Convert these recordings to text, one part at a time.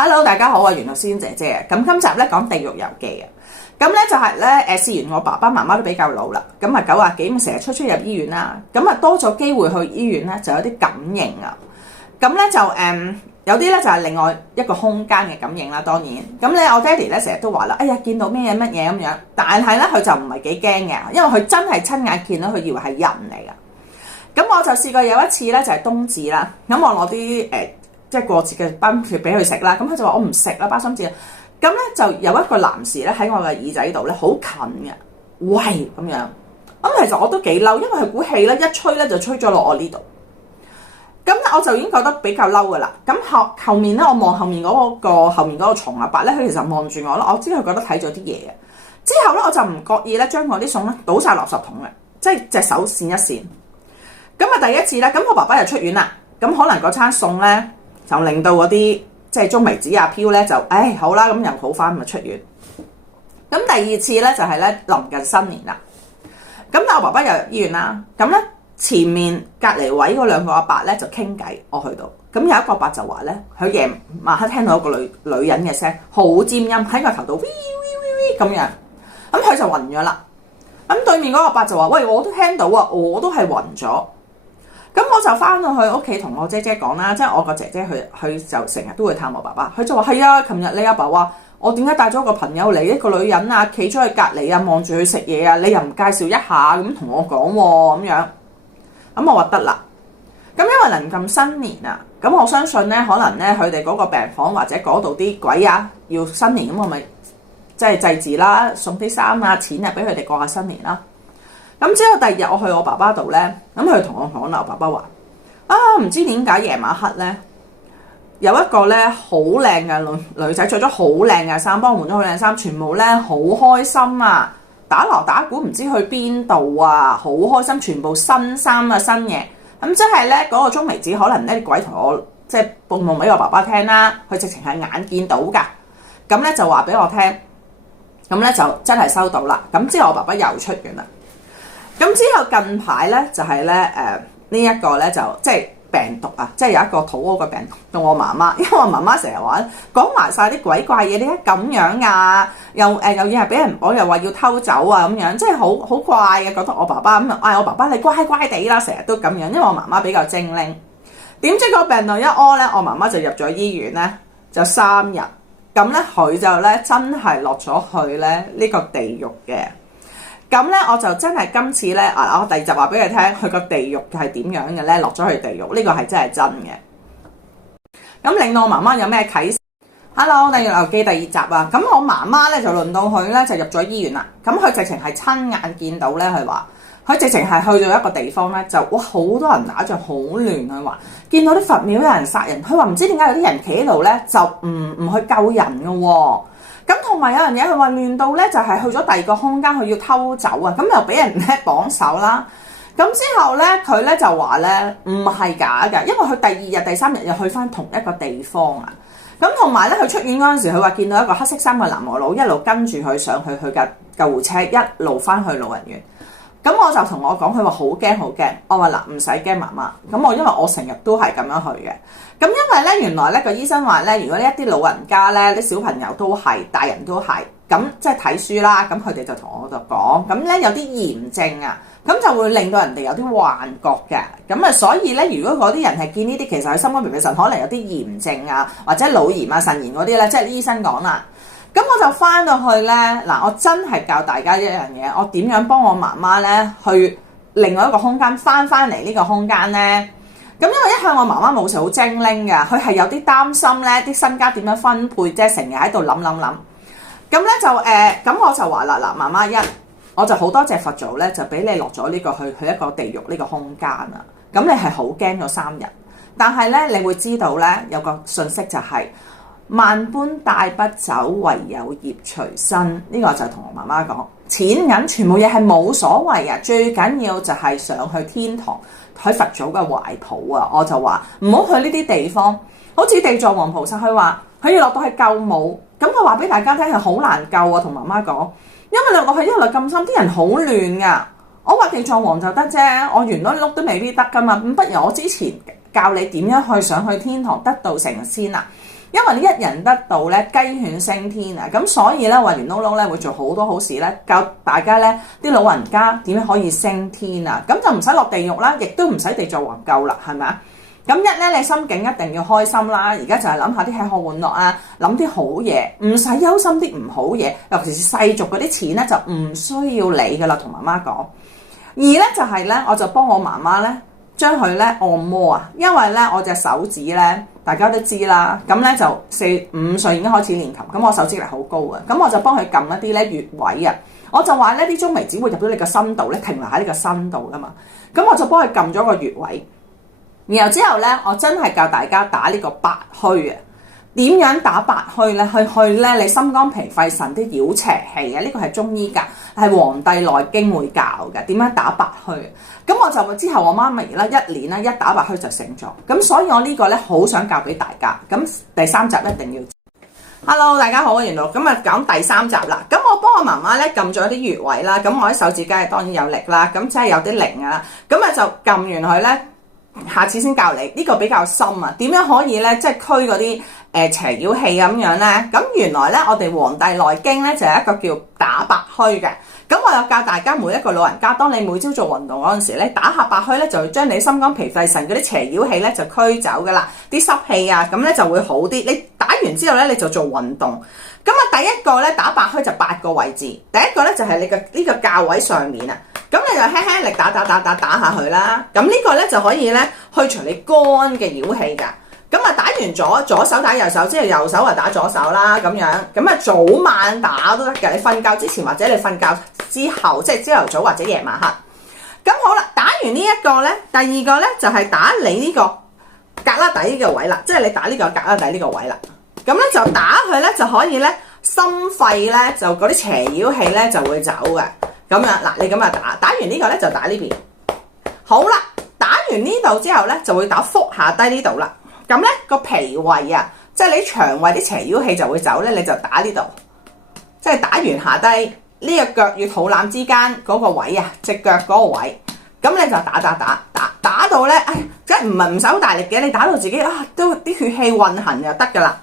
Hello， 大家好，我係袁律師姐姐啊。咁今集咧講《地獄遊記》啊。咁咧就係咧試完我爸爸媽媽都比較老啦，咁啊90幾咁成日出入醫院啦，咁啊多咗機會去醫院咧就有啲感應啊。咁咧就有啲咧就係另外一個空間嘅感應啦，當然。咁咧我爹哋咧成日都話啦，哎呀見到咩嘢乜嘢咁樣，但係咧佢就唔係幾驚嘅，因為佢真係親眼見到，佢以為係人嚟噶。咁我就試過有一次咧就係冬至啦，咁我攞啲即係過節嘅冰雪俾佢食啦，咁佢就話我唔食啦，包心節。咁咧就有一個男士咧喺我嘅耳仔度咧好近嘅，喂咁樣。咁其實我都幾嬲，因為佢股氣咧一吹咧就吹咗落我呢度。咁咧我就已經覺得比較嬲噶啦。咁後面咧我望後面嗰個松阿伯咧，佢其實望住我啦，我知佢覺得睇咗啲嘢嘅。之後咧我就唔覺意咧將我啲餸咧倒晒垃圾桶嘅，即係隻手跣一跣。咁啊第一次咧，咁我爸爸又出院啦，咁可能嗰餐餸咧。就令到嗰啲即係中微子啊飄咧就，好啦，咁又好翻咪出院。咁第二次咧就係咧臨近新年啦。咁但我爸爸又入醫院啦。咁咧前面隔離位嗰兩個阿伯咧就傾偈，我去到。咁有一個阿伯就話咧，佢夜晚黑聽到一個女人嘅聲，好尖音喺個頭度，咁樣。咁佢就暈咗啦。咁對面嗰個阿伯就話：喂，我都聽到啊，我都係暈咗。咁我就翻到去屋企同我姐姐講啦，即係我個姐姐佢就成日都會探我爸爸，佢就話係啊，琴日你阿爸話我點解帶咗個朋友嚟，一個女人啊，企咗喺隔離啊，望住佢食嘢啊，你又唔介紹一下咁同我講喎咁樣。咁我話得啦。咁因為臨近新年啊，咁我相信咧，可能咧佢哋嗰個病房或者嗰度啲鬼啊，要新年咁我咪即係祭祀啦，送啲衫啊錢啊俾佢哋過下新年啦。咁之後第二日我去我爸爸度咧，咁佢同我講啦，我爸爸話唔知點解夜晚黑咧有一個咧好靚嘅女仔，着咗好靚嘅衫，幫我換咗好靚衫，全部咧好開心啊，打鑼打鼓唔知去邊度啊，好開心，全部新衫啊新嘢。咁即係咧嗰個中微子可能咧啲鬼同我即係報夢俾我爸爸聽啦，佢直情係眼見到㗎。咁咧就話俾我聽，咁咧就真係收到啦。咁之後我爸爸又出院啦。咁之後近排咧就係咧呢一個咧就即係病毒啊，即係有一個肚屙嘅病毒到我媽媽，因為我媽媽成日話講埋晒啲鬼怪嘢，點解咁樣啊？又要係俾人，我又話要偷走啊咁樣，即係好怪嘅，覺得我爸爸咁嗌我爸爸你乖乖地啦，成日都咁樣，因為我媽媽比較精靈。點知個病毒一屙咧，我媽媽就入咗醫院咧，就3日。咁咧佢就咧真係落咗去咧呢個地獄嘅。咁咧我就真係今次咧我第二集話俾佢聽，佢個地獄係點樣嘅咧？落咗去地獄，呢個係真係真嘅。咁令到我媽媽有咩啟示 ？Hello， 地獄遊記第2集啊！咁我媽媽咧就輪到佢咧就入咗醫院啦。咁佢直情係親眼見到咧，佢話佢直情係去到一個地方咧，就哇好多人打仗，好亂。佢話見到啲佛廟有人殺人，佢話唔知點解有啲人企喺度咧就唔去救人嘅喎。咁同埋有樣嘢，佢話亂到咧就係去咗第二個空間，佢要偷走啊！咁又俾人咧綁手啦。咁之後咧，佢咧就話咧唔係假嘅，因為佢第2日、第3日又去翻同一個地方啊。咁同埋咧，佢出院嗰陣時，佢話見到一個黑色衫嘅男和佬一路跟住佢上去佢架救護車，一路翻去老人院。咁我就同我講，佢話好驚好驚。我話嗱，唔使驚媽媽。咁因為我成日都係咁樣去嘅。咁因為咧，原來咧個醫生話咧，如果呢一啲老人家咧，啲小朋友都係，大人都係，咁即係睇書啦。咁佢哋就同我就講，咁咧有啲炎症啊，咁就會令到人哋有啲幻覺嘅。咁啊，所以咧，如果嗰啲人係見呢啲，其實佢心肝脾肺腎可能有啲炎症啊，或者腦炎啊、腎炎嗰啲咧，即係醫生講啦。咁我就翻到去咧，嗱，我真係教大家一樣嘢，我點樣幫我媽媽咧去另外一個空間翻嚟呢個空間咧？咁因為一向我媽媽冇時好精靈㗎，佢係有啲擔心咧，啲身家點樣分配啫，成日喺度諗。咁咧就咁我就話啦，嗱，媽媽我就好多謝佛祖咧，就俾你落咗呢個去一個地獄呢個空間啊。咁你係好驚咗3日，但係咧你會知道咧有個信息就係萬般帶不走，唯有業隨身。呢個就同我媽媽講，錢銀全部嘢係冇所謂啊，最緊要就係上去天堂，喺佛祖嘅懷抱啊。我就話唔好去呢啲地方，好似地藏王菩薩，佢話佢要落到去救母，咁佢話俾大家聽係好難救啊。同媽媽講，因為落去一路咁深，啲人好亂噶。我話地藏王就得啫，我圓碌碌都未必得噶嘛。咁不如我之前教你點樣去上去天堂得道成仙啊。因為一人得道咧，雞犬升天啊！咁所以咧，慧蓮撈撈咧會做好多好事咧，教大家咧啲老人家點樣可以升天啊！咁就唔使落地獄啦，亦都唔使地藏王救啦，係咪啊？咁一咧，你心境一定要開心啦！而家就係諗下啲吃喝玩樂啊，諗啲好嘢，唔使憂心啲唔好嘢，尤其是世俗嗰啲錢咧就唔需要理噶啦，同媽媽講。二咧就係咧，我就幫我媽媽咧將佢咧按摩啊，因為咧我隻手指咧大家都知啦，咁咧就4、5歲已經開始練琴，咁我手指力好高啊，咁我就幫佢撳一啲咧穴位啊，我就話呢啲中微子會入到你個心度咧，停留喺呢個心度噶嘛，咁我就幫佢撳咗個穴位，然後之後咧我真係教大家打呢個八虛啊。點樣打八虛咧？去咧你心肝脾肺腎啲擾邪氣啊！呢個係中醫㗎，係《黃帝內經》會教嘅。點樣打八虛？咁我就之後我媽咪啦，一年啦一打八虛就醒咗。咁所以我呢個咧好想教俾大家。咁第3集一定要。Hello， 大家好啊，原來咁啊講第3集啦。咁我幫我媽媽咧撳咗啲穴位啦。咁我啲手指梗係當然有力啦。咁即係有啲靈啊。咁啊就撳完佢咧。下次先教你呢個比較深啊，點樣可以咧即係驅嗰啲邪妖氣咁樣咧？咁原來咧我哋《黃帝內經》咧就係一個叫打八虛嘅。咁我又教大家每一個老人家，當你每朝做運動嗰陣時咧，打下八虛咧就會將你心肝脾肺腎嗰啲邪妖氣咧就驅走噶啦，啲濕氣啊咁咧就會好啲。你打完之後咧你就做運動。咁啊第一個咧打八虛就8個位置，第一個咧就係你嘅呢個較位上面啊。咁你就輕輕力打下去啦。咁呢個咧就可以咧去除你肝嘅妖氣㗎。咁啊打完左手打右手，即係右手啊打左手啦咁樣。咁啊早晚打都得嘅，你瞓覺之前或者你瞓覺之後，即係朝頭早或者夜晚黑。咁好啦，打完呢一個咧，第二個咧就係打你呢個胳肋底呢個位啦，即係你打呢個胳肋底呢個位啦。咁咧就打佢咧就可以咧心肺咧就嗰啲邪妖氣咧就會走嘅。咁樣嗱，你咁啊打完呢個咧就打呢邊。好啦，打完呢度之後咧就會打腹下低呢度啦。咁咧個脾胃啊，即係你腸胃啲邪妖氣就會走咧，你就打呢度。即係打完下低呢個腳與肚腩之間嗰個位啊，隻腳嗰個位。咁你就打到咧，即係唔使好大力嘅，你打到自己都啲血氣運行就得噶啦。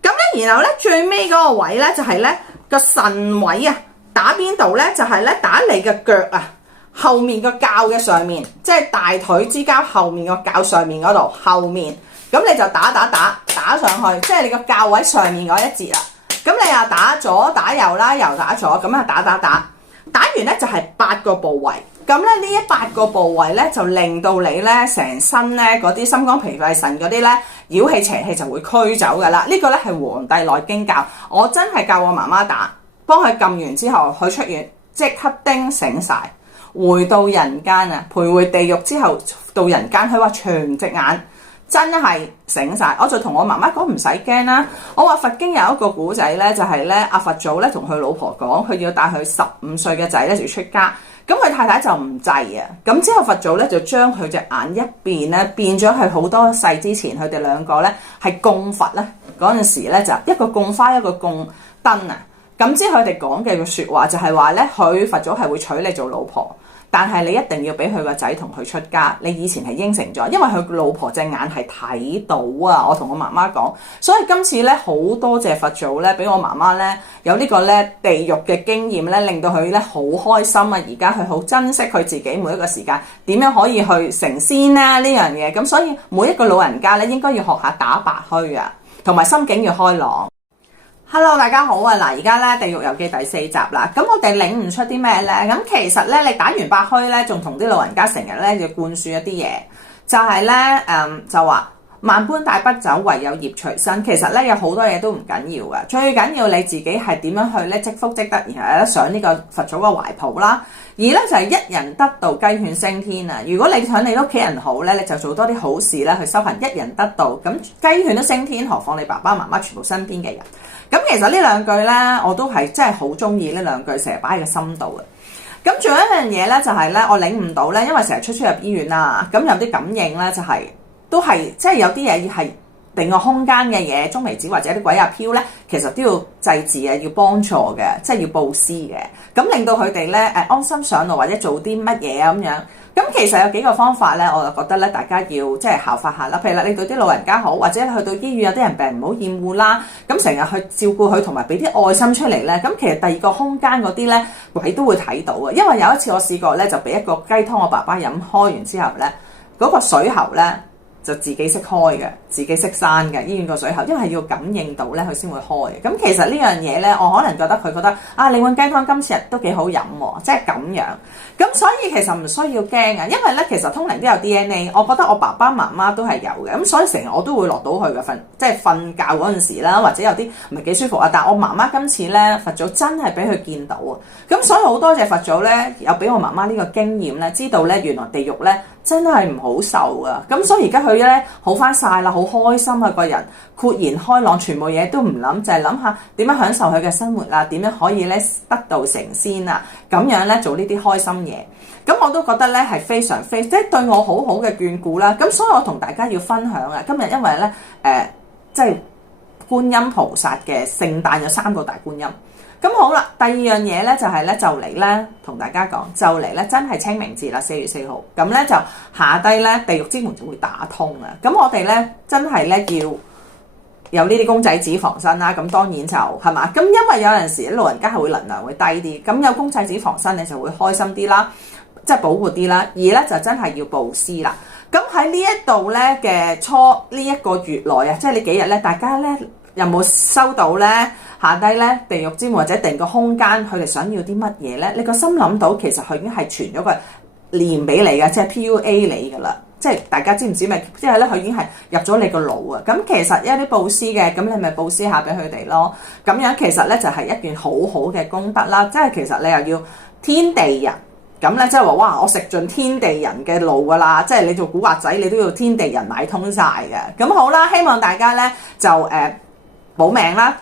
咁咧然後咧最尾嗰個位咧就係咧個腎位啊。打邊度咧？就係咧打你嘅腳啊，後面個較嘅上面，即係大腿之交後面個較上面嗰度後面，咁你就打上去，即係你個較位上面嗰一節啦。咁你又打左打右啦，右打左，咁啊打完咧就係8個部位。咁咧呢8個部位咧就令到你咧成身咧嗰啲心肝脾肺腎嗰啲咧妖氣邪氣就會驅走噶啦。呢個咧係《黃帝內經》教，我真係教我媽媽打。幫佢撳完之後，佢出院即刻叮醒晒，回到人間啊！徘徊地獄之後到人間，佢話長隻眼真係醒晒。我就同我媽媽講唔使驚啦。我話佛經有一個古仔咧，就係咧阿佛祖咧同佢老婆講，佢要帶佢15歲嘅仔咧就要出家，咁佢太太就唔制啊。咁之後佛祖咧就將佢隻眼一變咧變咗係好多世之前佢哋兩個咧係供佛咧嗰陣時咧就一個供花一個供燈啊。咁之後佢哋講嘅個説話就係話咧，佢佛祖係會娶你做老婆，但係你一定要俾佢個仔同佢出家。你以前係應承咗，因為佢老婆隻眼係睇到啊。我同我媽媽講，所以今次咧好多謝佛祖咧，俾我媽媽咧有呢個咧地獄嘅經驗咧，令到佢咧好開心啊！而家佢好珍惜佢自己每一個時間，點樣可以去成仙咧呢樣嘢。咁所以每一個老人家咧應該要學下打八虛啊，同埋心境要開朗。Hello， 大家好啊！嗱，而家咧《地獄遊記》第4集啦。咁我哋領悟出啲咩咧？咁其實咧，你打完八虛咧，仲同啲老人家成日咧要灌輸一啲嘢，就係咧就話萬般帶不走，唯有業隨身。其實咧有好多嘢都唔緊要噶，最緊要你自己係點樣去咧積福積德，然後咧上呢個佛祖嘅懷抱啦。而咧就係一人得道，雞犬升天啊！如果你想你屋企人好咧，你就做多啲好事咧，去修行一人得道，咁雞犬都升天，何況你爸爸媽媽全部身邊嘅人？咁其實呢兩句咧，我都係真係好中意呢兩句，成日擺喺個心度嘅。咁仲有一樣嘢咧，就係咧，我領悟到咧，因為成日出入醫院啦，咁有啲感應咧，就係都係即係有啲嘢係定個空間嘅嘢，中微子或者啲鬼啊飄咧，其實都要祭祀嘅，要幫助嘅，即係要布施嘅，咁令到佢哋咧安心上路或者做啲乜嘢啊咁樣。咁其實有幾個方法咧，我就覺得咧，大家要即係效法下啦。譬如啦，你對啲老人家好，或者你去到醫院有啲人病唔好厭惡啦，咁成日去照顧佢，同埋俾啲愛心出嚟咧。咁其實第二個空間嗰啲咧，鬼都會睇到嘅。因為有一次我試過咧，就俾一個雞湯我爸爸飲，開完之後咧，嗰個水喉咧就自己識開嘅，自己識閂嘅。醫院個水喉，因為係要感應到咧，佢先會開嘅。咁其實呢樣嘢咧，我可能覺得佢覺得啊，你碗雞湯今次都幾好飲喎，即係咁樣。咁所以其實唔需要驚啊，因為咧其實通靈都有 DNA， 我覺得我爸爸媽媽都係有嘅，咁所以成日我都會落到去嘅即係瞓覺嗰陣時啦，或者有啲唔係幾舒服啊，但係我媽媽今次咧佛祖真係俾佢見到啊，咁所以好多謝佛祖咧，有俾我媽媽呢個經驗咧，知道咧原來地獄咧真係唔好受啊，咁所以而家佢咧好翻晒啦，好開心啊，個人豁然開朗，全部嘢都唔諗，就係諗下點樣享受佢嘅生活啊，點樣可以咧得道成仙啊，咁樣咧做呢啲開心嘢。咁我都覺得咧係非常即係對我好好嘅眷顧啦。咁所以我同大家要分享啊，今日因為咧即係觀音菩薩嘅聖誕有3個大觀音。咁好啦，第二樣嘢咧就係咧就嚟咧同大家講，就嚟咧真係清明節啦，4月4號。咁咧就下低咧地獄之門就會打通啊。咁我哋咧真係咧要有呢啲公仔紙防身啦。咁當然就係嘛。咁因為有陣時老人家係會能量會低啲，咁有公仔紙防身你就會開心啲啦。即係保護啲啦，而咧就真係要布施啦。咁喺呢一度咧嘅呢一個月內啊，即係呢幾日咧，大家咧有冇收到咧下低咧地獄之門或者定個空間，佢哋想要啲乜嘢咧？你個心諗到，其實佢已經係傳咗個念俾你嘅，即係 PUA 你噶啦。即係大家知唔知咩？即係咧佢已經係入咗你個腦啊。咁其實一啲布施嘅，咁你咪布施下俾佢哋咯。咁樣其實咧就係一件好好嘅功德啦。即係其實你又要天地人。咁咧，即係話哇！我食盡天地人嘅路噶啦，即係你做古惑仔，你都要天地人買通晒嘅。咁好啦，希望大家咧就保命啦。